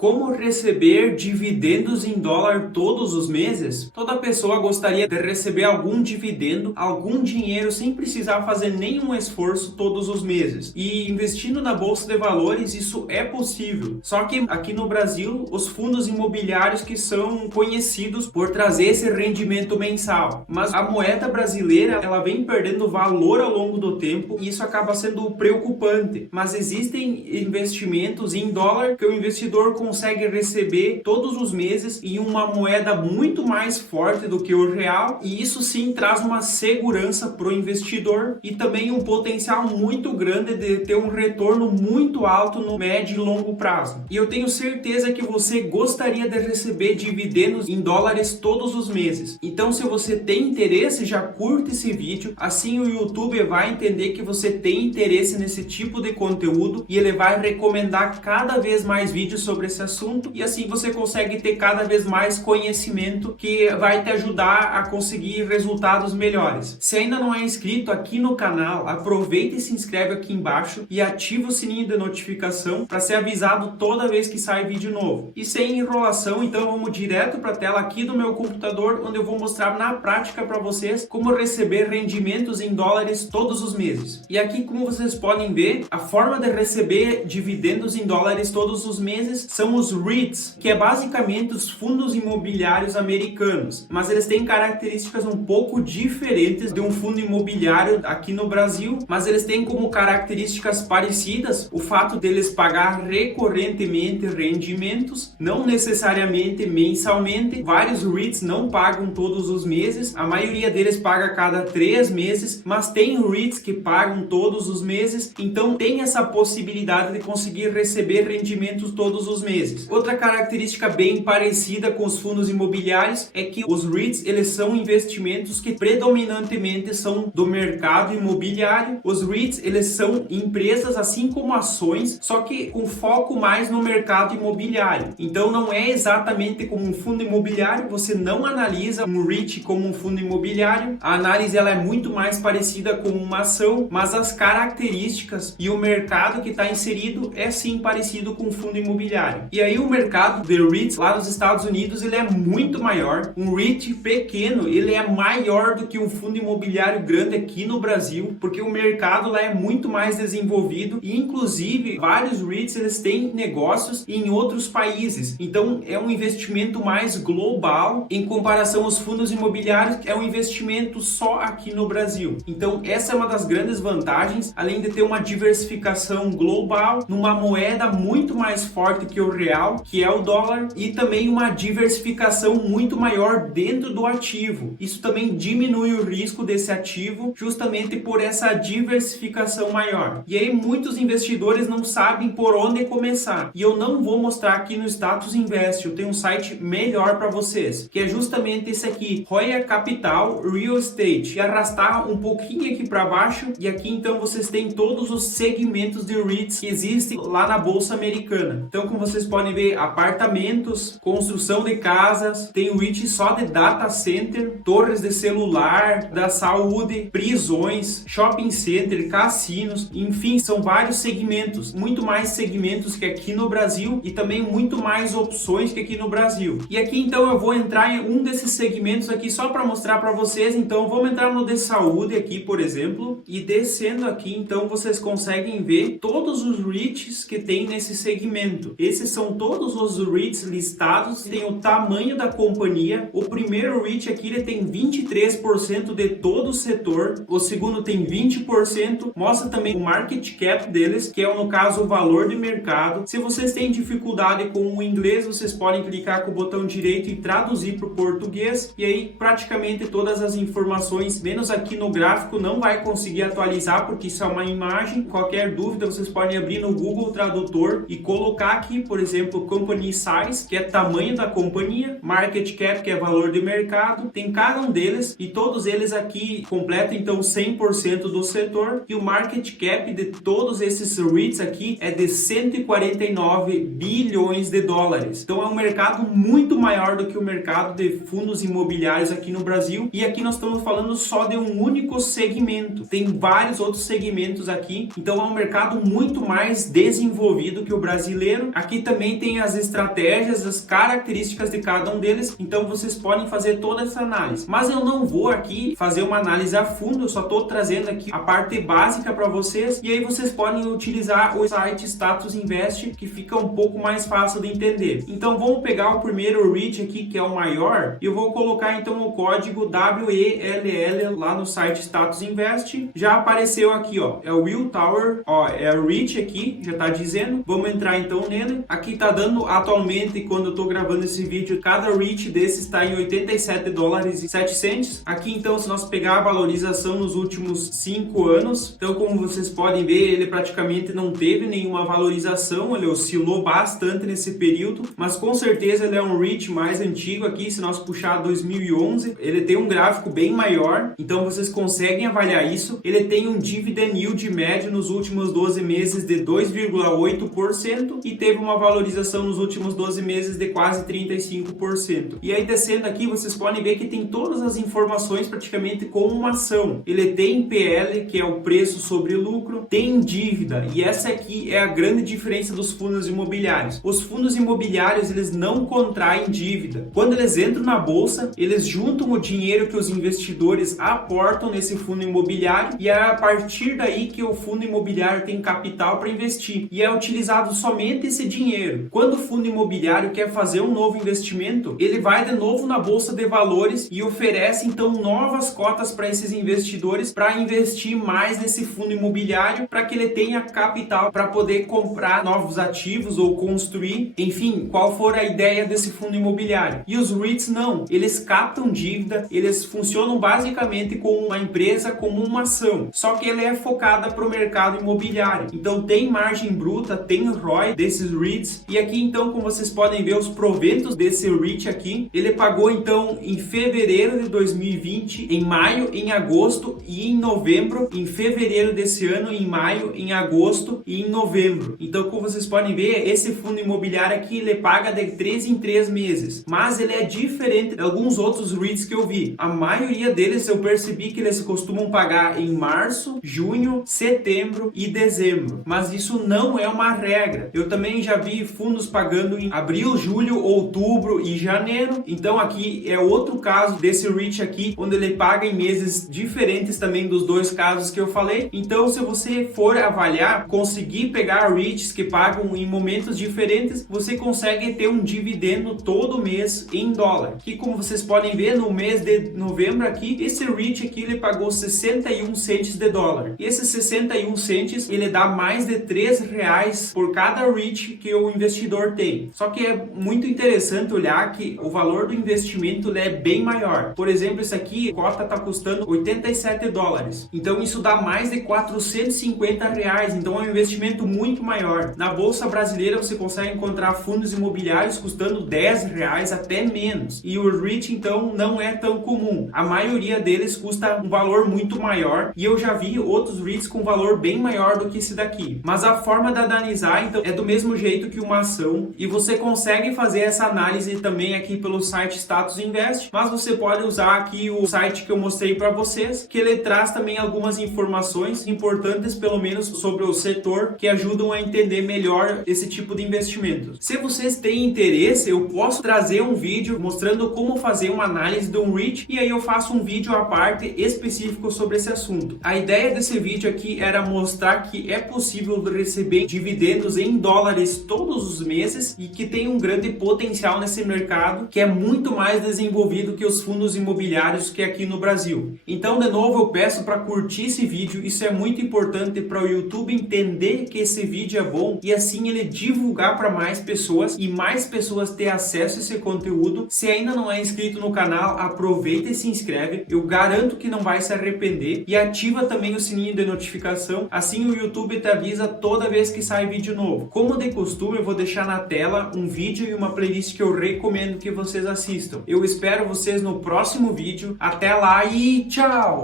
Como receber dividendos em dólar todos os meses? Toda pessoa gostaria de receber algum dividendo, algum dinheiro sem precisar fazer nenhum esforço todos os meses. E investindo na bolsa de valores, isso é possível. Só que aqui no Brasil, os fundos imobiliários que são conhecidos por trazer esse rendimento mensal. Mas a moeda brasileira, ela vem perdendo valor ao longo do tempo e isso acaba sendo preocupante. Mas existem investimentos em dólar que o investidor consegue receber todos os meses em uma moeda muito mais forte do que o real, e isso sim traz uma segurança para o investidor e também um potencial muito grande de ter um retorno muito alto no médio e longo prazo. E eu tenho certeza que você gostaria de receber dividendos em dólares todos os meses. Então, se você tem interesse, já curta esse vídeo, assim o YouTube vai entender que você tem interesse nesse tipo de conteúdo e ele vai recomendar cada vez mais vídeos sobre esse assunto, e assim você consegue ter cada vez mais conhecimento que vai te ajudar a conseguir resultados melhores. Se ainda não é inscrito aqui no canal, aproveita e se inscreve aqui embaixo e ativa o sininho de notificação para ser avisado toda vez que sai vídeo novo. E sem enrolação, então vamos direto para a tela aqui do meu computador, onde eu vou mostrar na prática para vocês como receber rendimentos em dólares todos os meses. E aqui, como vocês podem ver, a forma de receber dividendos em dólares todos os meses são os REITs, que é basicamente os fundos imobiliários americanos, mas eles têm características um pouco diferentes de um fundo imobiliário aqui no Brasil, mas eles têm como características parecidas o fato deles pagar recorrentemente rendimentos, não necessariamente mensalmente. Vários REITs não pagam todos os meses, a maioria deles paga a cada 3 meses, mas tem REITs que pagam todos os meses, então tem essa possibilidade de conseguir receber rendimentos todos os meses. Outra característica bem parecida com os fundos imobiliários é que os REITs, eles são investimentos que predominantemente são do mercado imobiliário. Os REITs, eles são empresas assim como ações, só que com foco mais no mercado imobiliário. Então não é exatamente como um fundo imobiliário, você não analisa um REIT como um fundo imobiliário. A análise ela é muito mais parecida com uma ação, mas as características e o mercado que está inserido é sim parecido com um fundo imobiliário. E aí o mercado de REITs lá nos Estados Unidos, ele é muito maior. Um REIT pequeno, ele é maior do que um fundo imobiliário grande aqui no Brasil, porque o mercado lá é muito mais desenvolvido e inclusive vários REITs eles têm negócios em outros países. Então é um investimento mais global em comparação aos fundos imobiliários, que é um investimento só aqui no Brasil. Então essa é uma das grandes vantagens, além de ter uma diversificação global numa moeda muito mais forte que o real, que é o dólar, e também uma diversificação muito maior dentro do ativo. Isso também diminui o risco desse ativo justamente por essa diversificação maior. E aí muitos investidores não sabem por onde começar. E eu não vou mostrar aqui no Status Invest, eu tenho um site melhor para vocês, que é justamente esse aqui, Roya Capital Real Estate. E arrastar um pouquinho aqui para baixo, e aqui então vocês têm todos os segmentos de REITs que existem lá na Bolsa Americana. Então, como vocês podem ver, apartamentos, construção de casas, tem REIT só de data center, torres de celular, da saúde, prisões, shopping center, cassinos, enfim, são vários segmentos, muito mais segmentos que aqui no Brasil e também muito mais opções que aqui no Brasil. E aqui então eu vou entrar em um desses segmentos aqui só para mostrar para vocês. Então vamos entrar no de saúde aqui, por exemplo, e descendo aqui então vocês conseguem ver todos os REITs que tem nesse segmento. Esses são todos os REITs listados, tem o tamanho da companhia. O primeiro REIT aqui ele tem 23% de todo o setor, o segundo tem 20%, mostra também o market cap deles, que é no caso o valor de mercado. Se vocês têm dificuldade com o inglês, vocês podem clicar com o botão direito e traduzir para o português, e aí praticamente todas as informações, menos aqui no gráfico, não vai conseguir atualizar porque isso é uma imagem. Qualquer dúvida vocês podem abrir no Google Tradutor e colocar aqui, por exemplo, Company Size, que é tamanho da companhia, Market Cap, que é valor de mercado. Tem cada um deles e todos eles aqui completam então 100% do setor, e o Market Cap de todos esses REITs aqui é de 149 bilhões de dólares. Então é um mercado muito maior do que o mercado de fundos imobiliários aqui no Brasil, e aqui nós estamos falando só de um único segmento. Tem vários outros segmentos aqui, então é um mercado muito mais desenvolvido que o brasileiro. Aqui também tem as estratégias, as características de cada um deles, então vocês podem fazer toda essa análise. Mas eu não vou aqui fazer uma análise a fundo, eu só estou trazendo aqui a parte básica para vocês, e aí vocês podem utilizar o site Status Invest, que fica um pouco mais fácil de entender. Então vamos pegar o primeiro REIT aqui, que é o maior, e eu vou colocar então o código WELL lá no site Status Invest. Já apareceu aqui, ó, é o Will Tower, ó, é o REIT aqui, já tá dizendo. Vamos entrar então nele. Aqui tá dando atualmente, quando eu tô gravando esse vídeo, cada REIT desse está em 87 dólares e 7 cents. Aqui então, se nós pegar a valorização nos últimos 5 anos, então como vocês podem ver, ele praticamente não teve nenhuma valorização, ele oscilou bastante nesse período, mas com certeza ele é um REIT mais antigo aqui. Se nós puxar 2011, ele tem um gráfico bem maior, então vocês conseguem avaliar isso. Ele tem um dividend yield médio nos últimos 12 meses de 2,8% e teve uma valorização nos últimos 12 meses de quase 35%. E aí descendo aqui, vocês podem ver que tem todas as informações praticamente como uma ação. Ele tem PL, que é o preço sobre lucro, tem dívida, e essa aqui é a grande diferença dos fundos imobiliários. Os fundos imobiliários, eles não contraem dívida. Quando eles entram na bolsa, eles juntam o dinheiro que os investidores aportam nesse fundo imobiliário, e é a partir daí que o fundo imobiliário tem capital para investir, e é utilizado somente esse dinheiro. Quando o fundo imobiliário quer fazer um novo investimento, ele vai de novo na bolsa de valores e oferece então novas cotas para esses investidores para investir mais nesse fundo imobiliário, para que ele tenha capital para poder comprar novos ativos ou construir, enfim, qual for a ideia desse fundo imobiliário. E os REITs não, eles captam dívida, eles funcionam basicamente como uma empresa, como uma ação, só que ele é focada para o mercado imobiliário. Então tem margem bruta, tem ROI desses REITs, e aqui então, como vocês podem ver, os proventos desse REIT aqui, ele pagou então em fevereiro de 2020, em maio, em agosto e em novembro, em fevereiro desse ano, em maio, em agosto e em novembro. Então, como vocês podem ver, esse fundo imobiliário aqui, ele paga de 3 em 3 meses, mas ele é diferente de alguns outros REITs que eu vi. A maioria deles eu percebi que eles costumam pagar em março, junho, setembro e dezembro, mas isso não é uma regra. Eu também já vi fundos pagando em abril, julho, outubro e janeiro. Então aqui é outro caso desse REIT aqui, onde ele paga em meses diferentes também dos dois casos que eu falei. Então, se você for avaliar, conseguir pegar REITs que pagam em momentos diferentes, você consegue ter um dividendo todo mês em dólar. E como vocês podem ver, no mês de novembro aqui, esse REIT aqui ele pagou 61 centes de dólar. E esses 61 centes, ele dá mais de 3 reais por cada REIT que o investidor tem. Só que é muito interessante olhar que o valor do investimento é bem maior. Por exemplo, isso aqui, a cota está custando 87 dólares. Então isso dá mais de 450 reais. Então é um investimento muito maior. Na Bolsa Brasileira você consegue encontrar fundos imobiliários custando 10 reais até menos. E o REIT então não é tão comum. A maioria deles custa um valor muito maior. E eu já vi outros REITs com valor bem maior do que esse daqui. Mas a forma de analisar então é do mesmo jeito que uma ação. E você consegue fazer essa análise também aqui pelo site Status Invest. Mas você pode usar aqui o site que eu mostrei para vocês, que ele traz também algumas informações importantes, pelo menos sobre o setor, que ajudam a entender melhor esse tipo de investimento. Se vocês têm interesse, eu posso trazer um vídeo mostrando como fazer uma análise de um REIT, e aí eu faço um vídeo à parte específico sobre esse assunto. A ideia desse vídeo aqui era mostrar que é possível receber dividendos em dólares todos os meses e que tem um grande potencial nesse mercado, que é muito mais desenvolvido que os fundos imobiliários que aqui no Brasil. Então, de novo, eu peço para curtir esse vídeo. Isso é muito importante para o YouTube entender que esse vídeo é bom e assim ele divulgar para mais pessoas e mais pessoas ter acesso a esse conteúdo. Se ainda não é inscrito no canal, aproveita e se inscreve. Eu garanto que não vai se arrepender, e ativa também o sininho de notificação. Assim o YouTube te avisa toda vez que sai vídeo novo. Como de costume, eu vou deixar na tela um vídeo e uma playlist que eu recomendo que vocês assistam. Eu espero vocês no próximo vídeo. Até lá e tchau!